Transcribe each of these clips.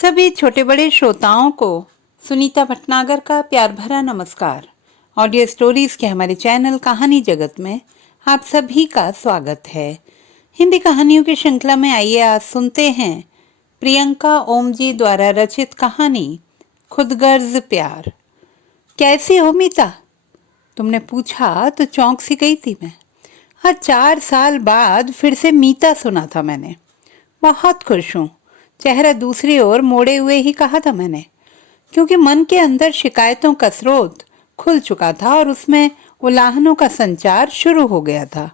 सभी छोटे बड़े श्रोताओं को सुनीता भटनागर का प्यार भरा नमस्कार। ऑडियो स्टोरीज के हमारे चैनल कहानी जगत में आप सभी का स्वागत है। हिंदी कहानियों की श्रृंखला में आइए आज सुनते हैं प्रियंका ओम जी द्वारा रचित कहानी खुदगर्ज प्यार। कैसी हो मीता? तुमने पूछा तो चौंक सी गई थी मैं। आज 4 साल बाद फिर से मीता सुना था मैंने। बहुत खुश हूँ, चेहरा दूसरी ओर मोड़े हुए ही कहा था मैंने, क्योंकि मन के अंदर शिकायतों का स्रोत खुल चुका था और उसमें उलाहनों का संचार शुरू हो गया था।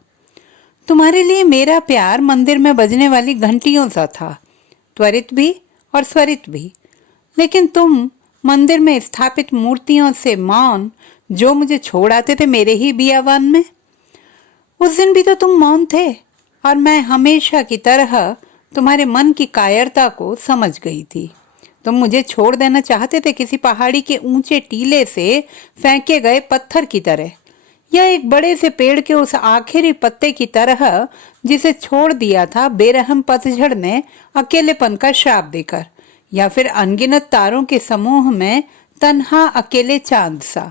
तुम्हारे लिए मेरा प्यार मंदिर में बजने वाली घंटियों सा था, त्वरित भी और स्वरित भी। लेकिन तुम मंदिर में स्थापित मूर्तियों से मौन जो मुझे छोड़ आते थे मेरे ही बियावान में, उस दिन भी तो तुम मौन थे और मैं हमेशा की तरह तुम्हारे मन की कायरता को समझ गई थी। तुम मुझे छोड़ देना चाहते थे किसी पहाड़ी के ऊंचे टीले से फेंके गए पत्थर की तरह, या एक बड़े से पेड़ के उस आखिरी पत्ते की तरह जिसे छोड़ दिया था बेरहम पतझड़ ने अकेलेपन का श्राप देकर, या फिर अनगिनत तारों के समूह में तन्हा अकेले चांद सा।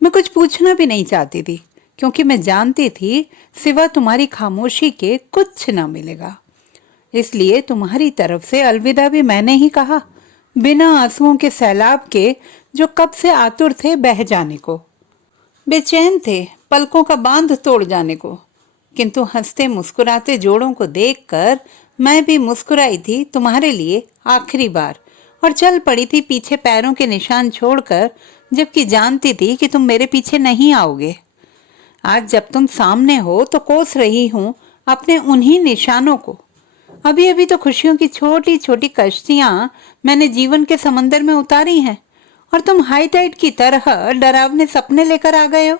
मैं कुछ पूछना भी नहीं चाहती थी, क्योंकि मैं जानती थी सिवा तुम्हारी खामोशी के कुछ ना मिलेगा। इसलिए तुम्हारी तरफ से अलविदा भी मैंने ही कहा, बिना आंसुओं के सैलाब के जो कब से आतुर थे बह जाने को, बेचैन थे पलकों का बांध तोड़ जाने को। किंतु हंसते मुस्कुराते जोड़ों को देखकर मैं भी मुस्कुराई थी तुम्हारे लिए आखिरी बार, और चल पड़ी थी पीछे पैरों के निशान छोड़कर, जबकि जानती थी कि तुम मेरे पीछे नहीं आओगे। आज जब तुम सामने हो तो कोस रही हूं अपने उन्हीं निशानों को। अभी अभी तो खुशियों की छोटी छोटी कश्तियां मैंने जीवन के समंदर में उतारी हैं, और तुम हाई टाइड की तरह डरावने सपने लेकर आ गए हो।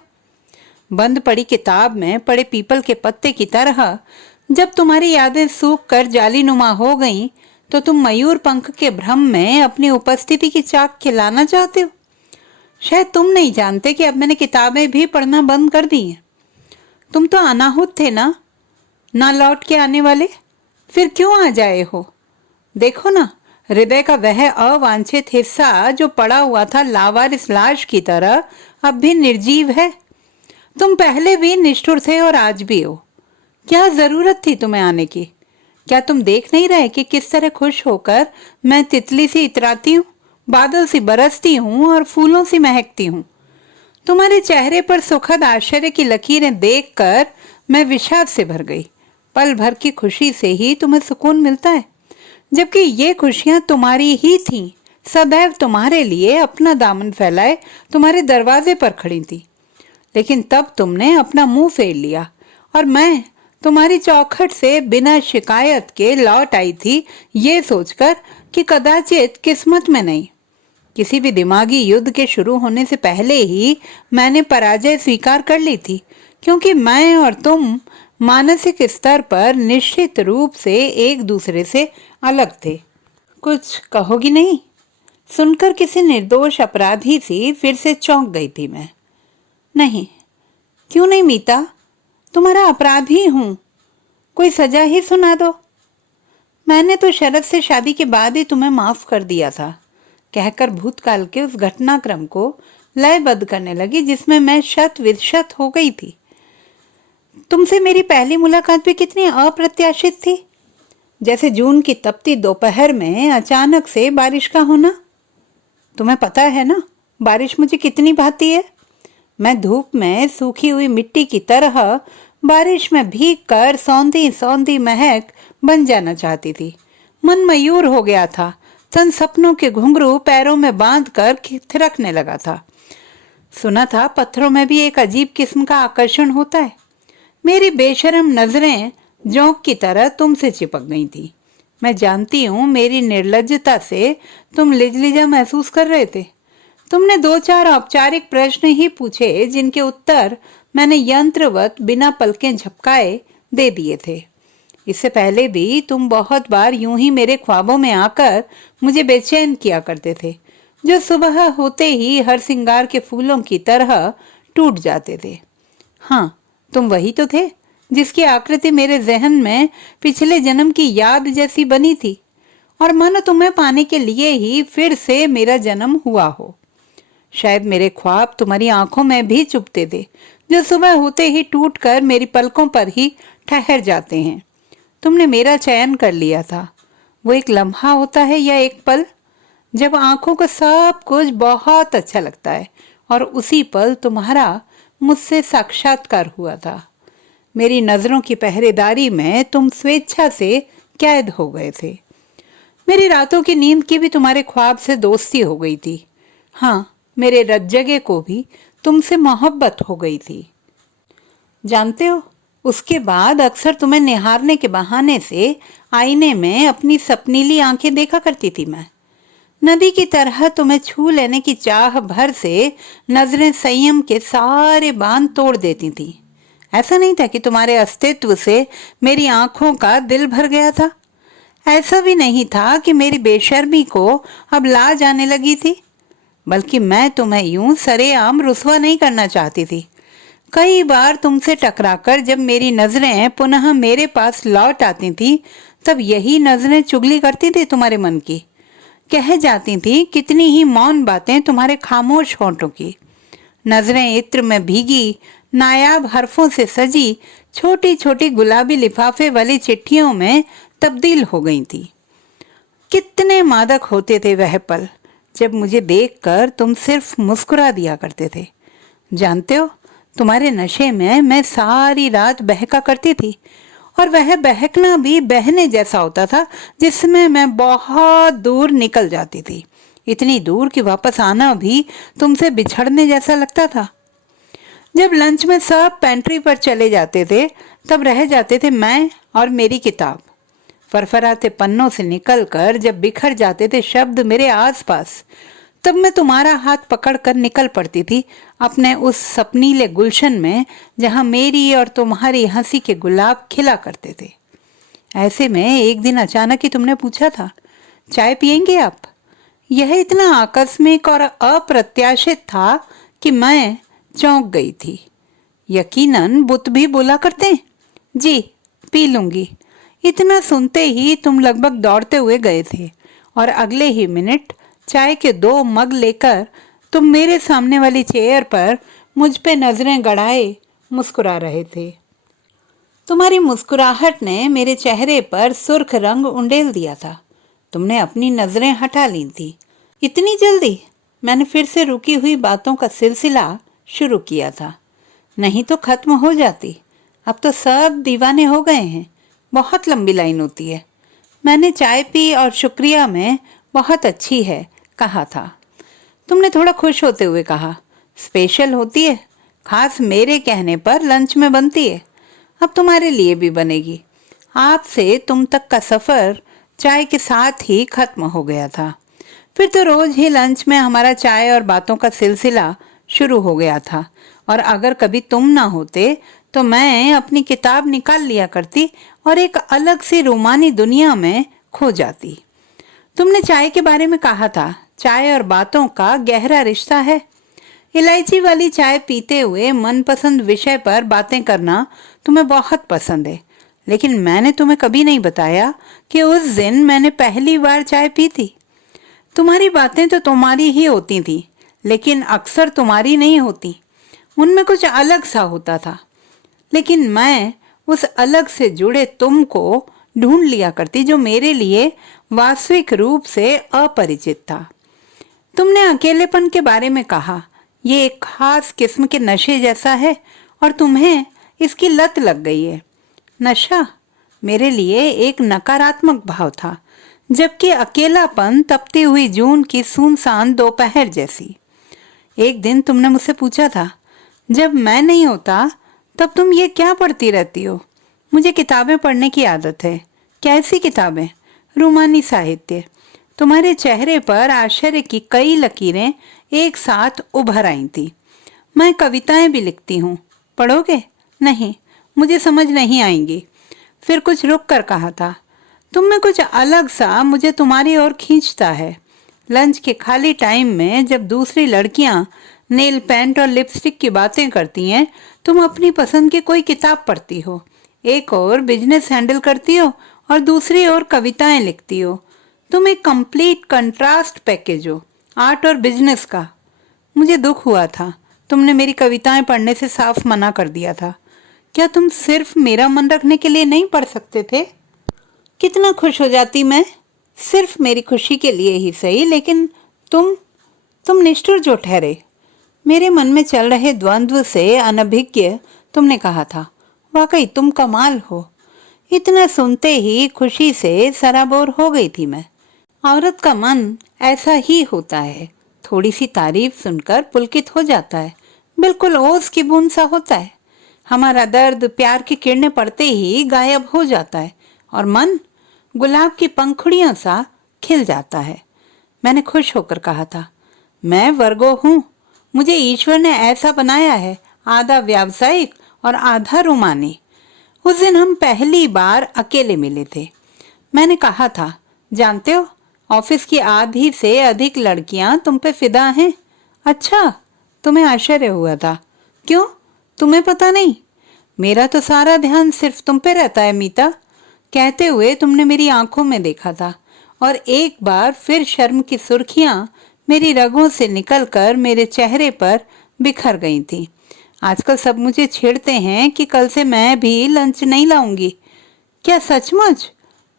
बंद पड़ी किताब में पड़े पीपल के पत्ते की तरह जब तुम्हारी यादें सूख कर जालीनुमा हो गईं, तो तुम मयूर पंख के भ्रम में अपनी उपस्थिति की चाक खिलाना चाहते हो। शायद तुम नहीं जानते कि अब मैंने किताबें भी पढ़ना बंद कर दी हैं। तुम तो अनाहुत थे ना लौट के आने वाले, फिर क्यों आ जाए हो? देखो ना, हृदय का वह अवांछित हिस्सा जो पड़ा हुआ था लावारिस लाश की तरह अब भी निर्जीव है। तुम पहले भी निष्ठुर थे और आज भी हो। क्या जरूरत थी तुम्हें आने की? क्या तुम देख नहीं रहे कि किस तरह खुश होकर मैं तितली सी इतराती हूँ, बादल सी बरसती हूँ और फूलों सी महकती हूँ? तुम्हारे चेहरे पर सुखद आश्चर्य की लकीरें देखकर मैं विषाद से भर गई। पल भर की खुशी से ही तुम्हें सुकून मिलता है, जबकि ये खुशियां तुम्हारी ही थीं, सदैव तुम्हारे लिए अपना दामन फैलाए तुम्हारे दरवाजे पर खड़ी थी। लेकिन तब तुमने अपना मुंह फेर लिया और मैं तुम्हारी चौखट से बिना शिकायत के लौट आई थी, ये सोचकर कि कदाचित किस्मत में नहीं। किसी भी दिमागी युद्ध के शुरू होने से पहले ही मैंने पराजय स्वीकार कर ली थी, क्योंकि मैं और तुम मानसिक स्तर पर निश्चित रूप से एक दूसरे से अलग थे। कुछ कहोगी नहीं? सुनकर किसी निर्दोष अपराधी सी फिर से चौंक गई थी मैं। नहीं, क्यों नहीं मीता, तुम्हारा अपराधी हूं, कोई सजा ही सुना दो। मैंने तो शरद से शादी के बाद ही तुम्हें माफ कर दिया था, कहकर भूतकाल के उस घटनाक्रम को लयबद्ध करने लगी जिसमें मैं शत विशत हो गई थी। तुमसे मेरी पहली मुलाकात भी कितनी अप्रत्याशित थी, जैसे जून की तपती दोपहर में अचानक से बारिश का होना। तुम्हें पता है ना बारिश मुझे कितनी भाती है। मैं धूप में सूखी हुई मिट्टी की तरह बारिश में भीग कर सौंधी सौंधी महक बन जाना चाहती थी। मन मयूर हो गया था, तन सपनों के घुंघरू पैरों में बांध कर थिरकने लगा था। सुना था पत्थरों में भी एक अजीब किस्म का आकर्षण होता है। मेरी बेशरम नजरें जोंक की तरह तुमसे चिपक गई थी। मैं जानती हूँ मेरी निर्लज्जता से तुम लिजलिजा महसूस कर रहे थे। तुमने 2-4 औपचारिक प्रश्न ही पूछे, जिनके उत्तर मैंने यंत्रवत बिना पलकें झपकाए दे दिए थे। इससे पहले भी तुम बहुत बार यूं ही मेरे ख्वाबों में आकर मुझे बेचैन किया करते थे, जो सुबह होते ही हर सिंगार के फूलों की तरह टूट जाते थे। हाँ, तुम वही तो थे जिसकी आकृति मेरे जहन में पिछले जन्म की याद जैसी बनी थी। और मानो तुम्हें पाने के लिए ही फिर से मेरा जन्म हुआ हो। शायद मेरे ख्वाब तुम्हारी आंखों में भी चुभते थे, जो सुबह होते ही टूटकर मेरी पलकों पर ही ठहर जाते हैं। तुमने मेरा चयन कर लिया था। वो एक लम्हा होता है या एक पल, जब आंखों को सब कुछ बहुत अच्छा लगता है, और उसी पल तुम्हारा मुझसे साक्षात्कार हुआ था। मेरी नजरों की पहरेदारी में तुम स्वेच्छा से कैद हो गए थे। मेरी रातों की नींद की भी तुम्हारे ख्वाब से दोस्ती हो गई थी। हाँ, मेरे रज्जगे को भी तुमसे मोहब्बत हो गई थी। जानते हो, उसके बाद अक्सर तुम्हें निहारने के बहाने से आईने में अपनी सपनीली आंखें देखा करती थी मैं। नदी की तरह तुम्हें छू लेने की चाह भर से नजरें संयम के सारे बांध तोड़ देती थी। ऐसा नहीं था कि तुम्हारे अस्तित्व से मेरी आंखों का दिल भर गया था। ऐसा भी नहीं था कि मेरी बेशर्मी को अब लाज आने लगी थी, बल्कि मैं तुम्हें यूं सरेआम रुस्वा नहीं करना चाहती थी। कई बार तुमसे टकराकर जब मेरी नजरें पुनः मेरे पास लौट आती थी, तब यही नजरें चुगली करती थी तुम्हारे मन की। कह जाती थी कितनी ही मौन बातें तुम्हारे खामोश होंठों की। नजरें इत्र में भीगी नायाब हरफों से सजी छोटी छोटी गुलाबी लिफाफे वाली चिट्ठियों में तब्दील हो गई थी। कितने मादक होते थे वह पल, जब मुझे देखकर तुम सिर्फ मुस्कुरा दिया करते थे। जानते हो, तुम्हारे नशे में मैं सारी रात बहका करती थी, और वह बहकना भी बहने जैसा होता था, जिसमें मैं बहुत दूर निकल जाती थी, इतनी दूर कि वापस आना भी तुमसे बिछड़ने जैसा लगता था। जब लंच में सब पेंट्री पर चले जाते थे, तब रह जाते थे मैं और मेरी किताब। फरफराते पन्नों से निकलकर जब बिखर जाते थे शब्द मेरे आसपास, तब मैं तुम्हारा हाथ पकड़कर निकल पड़ती थी अपने उस सपनीले गुलशन में, जहां मेरी और तुम्हारी हंसी के गुलाब खिला करते थे। ऐसे में एक दिन अचानक ही तुमने पूछा था, चाय पियेंगे आप? यह इतना आकस्मिक और अप्रत्याशित था कि मैं चौंक गई थी। यकीनन बुत भी बोला करते, जी पी लूंगी। इतना सुनते ही तुम लगभग दौड़ते हुए गए थे, और अगले ही मिनट चाय के 2 मग लेकर तुम मेरे सामने वाली चेयर पर मुझ पे नजरें गड़ाए मुस्कुरा रहे थे। तुम्हारी मुस्कुराहट ने मेरे चेहरे पर सुर्ख रंग उंडेल दिया था। तुमने अपनी नजरें हटा ली थी। इतनी जल्दी? मैंने फिर से रुकी हुई बातों का सिलसिला शुरू किया था। नहीं तो खत्म हो जाती। अब तो सब दीवाने हो गए हैं। बहुत लंबी लाइन होती है। मैंने चाय पी और शुक्रिया में बहुत अच्छी है कहा था। तुमने थोड़ा खुश होते हुए कहा, स्पेशल होती है, खास मेरे कहने पर लंच में बनती है। अब तुम्हारे लिए भी बनेगी। आपसे तुम तक का सफर चाय के साथ ही खत्म हो गया था। फिर तो रोज ही लंच में हमारा चाय और बातों का सिलसिला शुरू हो गया था, और अगर कभी तुम ना होते तो मैं अपनी किताब निकाल लिया करती और एक अलग सी रोमानी दुनिया में खो जाती। तुमने चाय के बारे में कहा था, चाय और बातों का गहरा रिश्ता है। इलायची वाली चाय पीते हुए मनपसंद विषय पर बातें करना तुम्हें बहुत पसंद है, लेकिन मैंने तुम्हें कभी नहीं बताया कि उस दिन मैंने पहली बार चाय पी थी। तुम्हारी बातें तो तुम्हारी ही होती थी, लेकिन अक्सर तुम्हारी नहीं होती। उनमें कुछ अलग सा होता था, लेकिन मैं उस अलग से जुड़े तुम को ढूंढ लिया करती, जो मेरे लिए वास्तविक रूप से अपरिचित था। तुमने अकेलेपन के बारे में कहा, ये एक खास किस्म के नशे जैसा है और तुम्हें इसकी लत लग गई है। नशा मेरे लिए एक नकारात्मक भाव था, जबकि अकेलापन तपती हुई जून की सुनसान दोपहर जैसी। एक दिन तुमने मुझसे पूछा था, जब मैं नहीं होता तब तुम ये क्या पढ़ती रहती हो? मुझे किताबें पढ़ने की आदत है। कैसी किताबें? रोमानी साहित्य। तुम्हारे चेहरे पर आश्चर्य की कई लकीरें एक साथ उभर आई थी। मैं कविताएं भी लिखती हूँ, पढ़ोगे? नहीं, मुझे समझ नहीं आएंगी। फिर कुछ रुक कर कहा था, तुम में कुछ अलग सा मुझे तुम्हारी ओर खींचता है। लंच के खाली टाइम में जब दूसरी लड़कियां नेल पेंट और लिपस्टिक की बातें करती हैं, तुम अपनी पसंद की कोई किताब पढ़ती हो। एक और बिजनेस हैंडल करती हो और दूसरी ओर कविताएं लिखती हो। तुम एक कंप्लीट कंट्रास्ट पैकेज हो, आर्ट और बिजनेस का। मुझे दुख हुआ था, तुमने मेरी कविताएं पढ़ने से साफ मना कर दिया था। क्या तुम सिर्फ मेरा मन रखने के लिए नहीं पढ़ सकते थे? कितना खुश हो जाती मैं, सिर्फ मेरी खुशी के लिए ही सही, लेकिन तुम निष्ठुर जो ठहरे। मेरे मन में चल रहे द्वंद्व से अनभिज्ञ तुमने कहा था, वाकई तुम कमाल हो। इतना सुनते ही खुशी से सराबोर हो गई थी मैं। औरत का मन ऐसा ही होता है, थोड़ी सी तारीफ सुनकर पुलकित हो जाता है, बिल्कुल ओस की बूंद सा होता है। हमारा दर्द प्यार की किरणें पड़ते ही गायब हो जाता है और मन गुलाब की पंखुड़ियों सा खिल जाता है। मैंने खुश होकर कहा था, मैं वर्गो हूँ, मुझे ईश्वर ने ऐसा बनाया है, आधा व्यावसायिक और आधा रूमानी। उस दिन हम पहली बार अकेले मिले थे। मैंने कहा था, जानते हो, ऑफिस की आधी से अधिक लड़कियां तुम पे फिदा हैं। अच्छा, तुम्हें आश्चर्य हुआ था? क्यों, तुम्हें पता नहीं? मेरा तो सारा ध्यान सिर्फ तुम पे रहता है मीता। कहते हुए तुमने मेरी आंखों में देखा था और एक बार फिर शर्म की सुर्खियां मेरी रगों से निकलकर मेरे चेहरे पर बिखर गई थी। आजकल सब मुझे छेड़ते हैं कि कल से मैं भी लंच नहीं लाऊंगी। क्या सचमुच?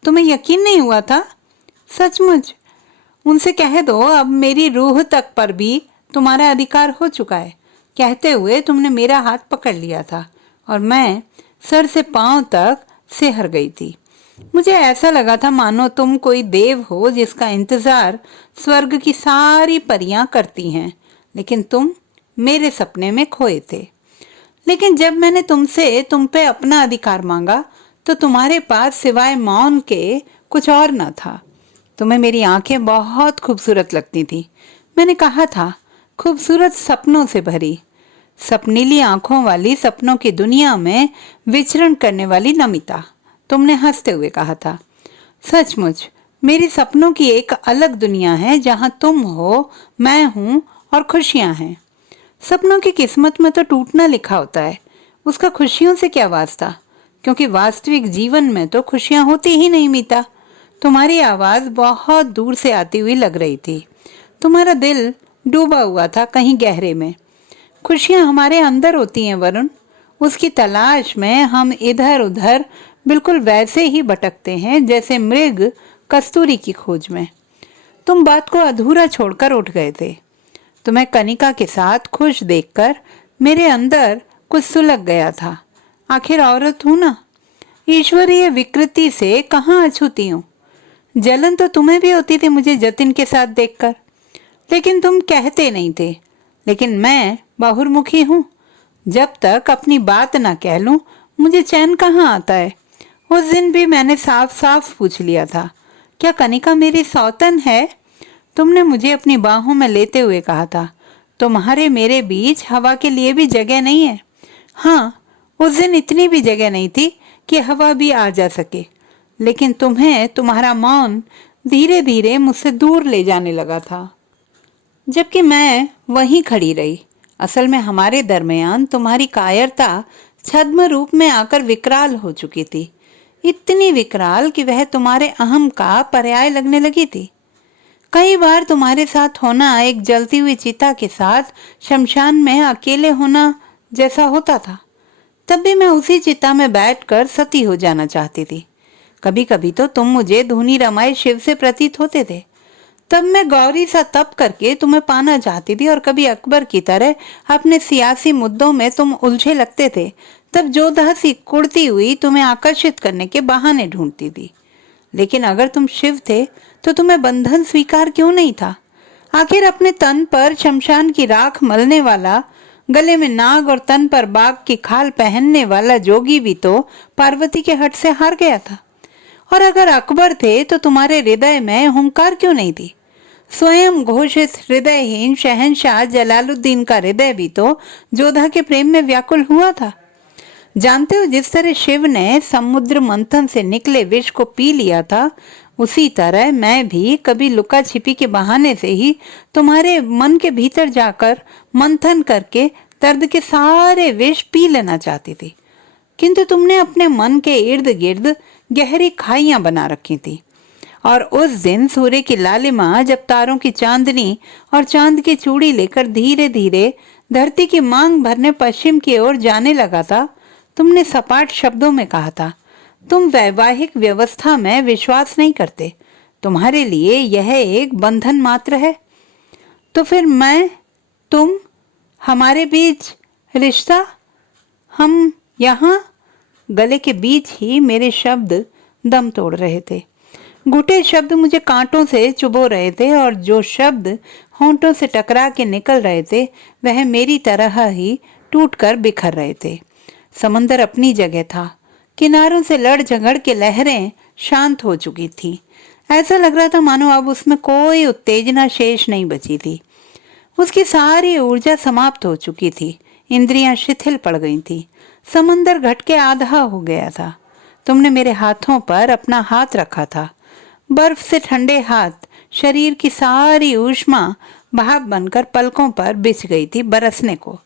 तुम्हें यकीन नहीं हुआ था? सचमुच? उनसे कह दो अब मेरी रूह तक पर भी तुम्हारा अधिकार हो चुका है। कहते हुए तुमने मेरा हाथ पकड़ लिया था और मैं सर से पांव तक सिहर गई थी। मुझे ऐसा लगा था मानो तुम कोई देव हो जिसका इंतजार स्वर्ग की सारी परियां करती हैं, लेकिन तुम मेरे सपने में खोए थे। लेकिन जब मैंने तुमसे तुम पे अपना अधिकार मांगा तो तुम्हारे पास सिवाय मौन के कुछ और न था। तुम्हें मेरी आंखें बहुत खूबसूरत लगती थी। मैंने कहा था, खूबसूरत सपनों से भरी, सपनीली आंखों वाली, सपनों की दुनिया में विचरण करने वाली नमिता। तुमने हंसते हुए कहा था, सचमुच मेरी सपनों की एक अलग दुनिया है जहां तुम हो, मैं हूं और खुशियां हैं। सपनों की किस्मत में तो टूटना लिखा होता है, उसका खुशियों से क्या वास्ता, क्योंकि वास्तविक जीवन में तो खुशियां होती ही नहीं मीता। तुम्हारी आवाज बहुत दूर से आती हुई लग रही थी। तुम्हारा दिल डूबा हुआ था कहीं गहरे में। खुशियां हमारे अंदर होती हैं वरुण, उसकी तलाश में हम इधर उधर बिल्कुल वैसे ही भटकते हैं जैसे मृग कस्तूरी की खोज में। तुम बात को अधूरा छोड़कर उठ गए थे। तुम्हें कनिका के साथ खुश देखकर मेरे अंदर कुछ सुलग गया था। आखिर औरत हूं ना, ईश्वरीय विकृति से कहाँ अछूती हूँ। जलन तो तुम्हें भी होती थी मुझे जतिन के साथ देखकर, लेकिन तुम कहते नहीं थे। लेकिन मैं बहुर्मुखी हूँ, जब तक अपनी बात ना कह लूं मुझे चैन कहाँ आता है। उस दिन भी मैंने साफ साफ पूछ लिया था, क्या कनिका मेरी सौतन है? तुमने मुझे अपनी बाहों में लेते हुए कहा था, तुम्हारे मेरे बीच हवा के लिए भी जगह नहीं है। हाँ, उस दिन इतनी भी जगह नहीं थी कि हवा भी आ जा सके, लेकिन तुम्हें तुम्हारा मौन धीरे धीरे मुझसे दूर ले जाने लगा था, जबकि मैं वहीं खड़ी रही। असल में हमारे दरमियान तुम्हारी कायरता छद्म रूप में आकर विकराल हो चुकी थी, इतनी विकराल कि वह तुम्हारे अहम का पर्याय लगने लगी थी। कई बार तुम्हारे साथ होना एक जलती हुई चिता के साथ शमशान में अकेले होना जैसा होता था। तब भी मैं उसी चिता में बैठकर सती हो जाना चाहती थी। कभी कभी तो तुम मुझे धूनी रमाए शिव से प्रतीत होते थे, तब मैं गौरी सा तप करके तुम्हें पाना चाहती थी, और कभी अकबर की तरह अपने सियासी मुद्दों में तुम उलझे लगते थे, तब जोधा सी कुड़ती हुई तुम्हें आकर्षित करने के बहाने ढूंढती थी। लेकिन अगर तुम शिव थे तो तुम्हें बंधन स्वीकार क्यों नहीं था? आखिर अपने तन पर शमशान की राख मलने वाला, गले में नाग और तन पर बाघ की खाल पहनने वाला जोगी भी तो पार्वती के हट से हार गया था। और अगर अकबर थे तो तुम्हारे हृदय में हुंकार क्यों नहीं थी? स्वयं घोषित हृदयहीन शहंशाह जलालुद्दीन का हृदय भी तो जोधा के प्रेम में व्याकुल हुआ था। जानते हो, जिस तरह शिव ने समुद्र मंथन से निकले विष को पी लिया था, उसी तरह मैं भी कभी लुका छिपी के बहाने से ही तुम्हारे मन के भीतर जाकर मंथन करके दर्द के सारे विष पी लेना चाहती थी। किंतु तुमने अपने मन के इर्द गिर्द गहरी खाइयां बना रखी थी और उस दिन सूर्य की लालिमा जब तारों की चांदनी और चांद की चूड़ी लेकर धीरे धीरे धरती की मांग भरने पश्चिम की ओर जाने लगा था, तुमने सपाट शब्दों में कहा था, तुम वैवाहिक व्यवस्था में विश्वास नहीं करते, तुम्हारे लिए यह एक बंधन मात्र है। तो फिर मैं, तुम, हमारे बीच रिश्ता, हम यहाँ। गले के बीच ही मेरे शब्द दम तोड़ रहे थे। घुटे शब्द मुझे कांटों से चुभो रहे थे और जो शब्द होंठों से टकरा के निकल रहे थे वह मेरी तरह ही टूटकर बिखर रहे थे। समंदर अपनी जगह था, किनारों से लड़ झगड़ के लहरें शांत हो चुकी थी। ऐसा लग रहा था मानो अब उसमें कोई उत्तेजना शेष नहीं बची थी। उसकी सारी ऊर्जा समाप्त हो चुकी थी, इंद्रियां शिथिल पड़ गई थी, समंदर घट के आधा हो गया था। तुमने मेरे हाथों पर अपना हाथ रखा था, बर्फ से ठंडे हाथ, शरीर की सारी ऊष्मा भाप बनकर पलकों पर बिछ गई थी बरसने को।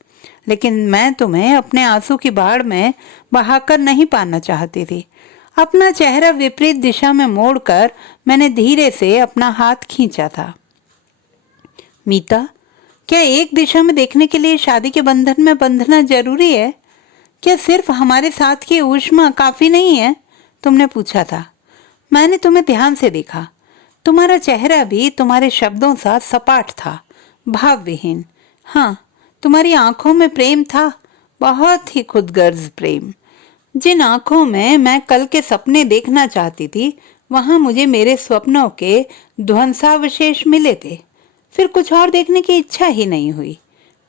लेकिन मैं तुम्हें अपने आंसू की बाढ़ में बहाकर नहीं पाना चाहती थी। अपना चेहरा विपरीत दिशा में मोड़कर मैंने धीरे से अपना हाथ खींचा था। मीता, क्या एक दिशा में देखने के लिए शादी के बंधन में बंधना जरूरी है? क्या सिर्फ हमारे साथ की ऊष्मा काफी नहीं है? तुमने पूछा था। मैंने तुम्हें ध्यान से देखा। तुम्हारा चेहरा भी तुम्हारे शब्दों सा सपाट था, भावविहीन। हाँ, तुम्हारी आंखों में प्रेम था, बहुत ही खुदगर्ज प्रेम। जिन आंखों में मैं कल के सपने देखना चाहती थी, वहां मुझे मेरे स्वप्नों के ध्वंसावशेष मिले थे। फिर कुछ और देखने की इच्छा ही नहीं हुई।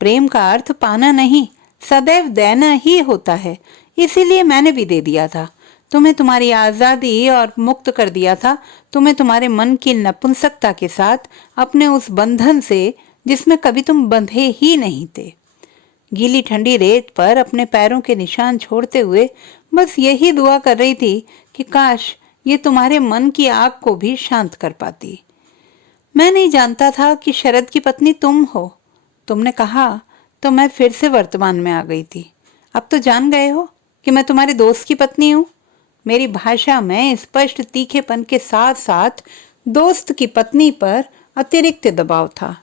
प्रेम का अर्थ पाना नहीं, सदैव देना ही होता है। इसीलिए मैंने भी दे दिया था। तुम्हें तुम्हारी आजादी और मुक्त कर दिया था। तुम्हें तुम्हारे मन की नपुंसकता के साथ अपने उस बंधन से जिसमें कभी तुम बंधे ही नहीं थे। गीली ठंडी रेत पर अपने पैरों के निशान छोड़ते हुए बस यही दुआ कर रही थी कि काश ये तुम्हारे मन की आग को भी शांत कर पाती। मैं नहीं जानता था कि शरद की पत्नी तुम हो। तुमने कहा तो मैं फिर से वर्तमान में आ गई थी। अब तो जान गए हो कि मैं तुम्हारे दोस्त की पत्नी हूँ। मेरी भाषा में स्पष्ट तीखेपन के साथ साथ दोस्त की पत्नी पर अतिरिक्त दबाव था।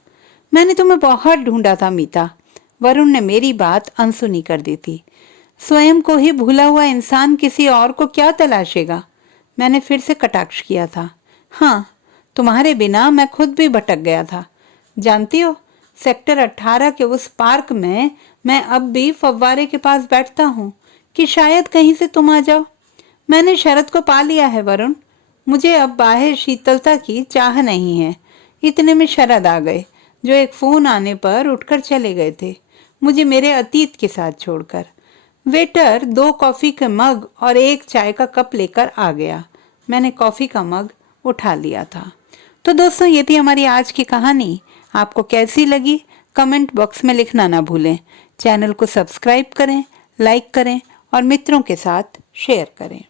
मैंने तुम्हें बहुत ढूंढा था मीता। वरुण ने मेरी बात अनसुनी कर दी थी। स्वयं को ही भूला हुआ इंसान किसी और को क्या तलाशेगा? मैंने फिर से कटाक्ष किया था। हाँ, तुम्हारे बिना मैं खुद भी भटक गया था। जानती हो, सेक्टर 18 के उस पार्क में मैं अब भी फव्वारे के पास बैठता हूँ कि शायद कहीं से तुम आ जाओ। मैंने शरद को पा लिया है वरुण। मुझे अब बाहर शीतलता की चाह नहीं है। इतने में शरद आ गए, जो एक फोन आने पर उठकर चले गए थे, मुझे मेरे अतीत के साथ छोड़कर। वेटर 2 कॉफी के मग और 1 चाय का कप लेकर आ गया। मैंने कॉफी का मग उठा लिया था। तो दोस्तों, ये थी हमारी आज की कहानी। आपको कैसी लगी कमेंट बॉक्स में लिखना ना भूलें। चैनल को सब्सक्राइब करें, लाइक करें और मित्रों के साथ शेयर करें।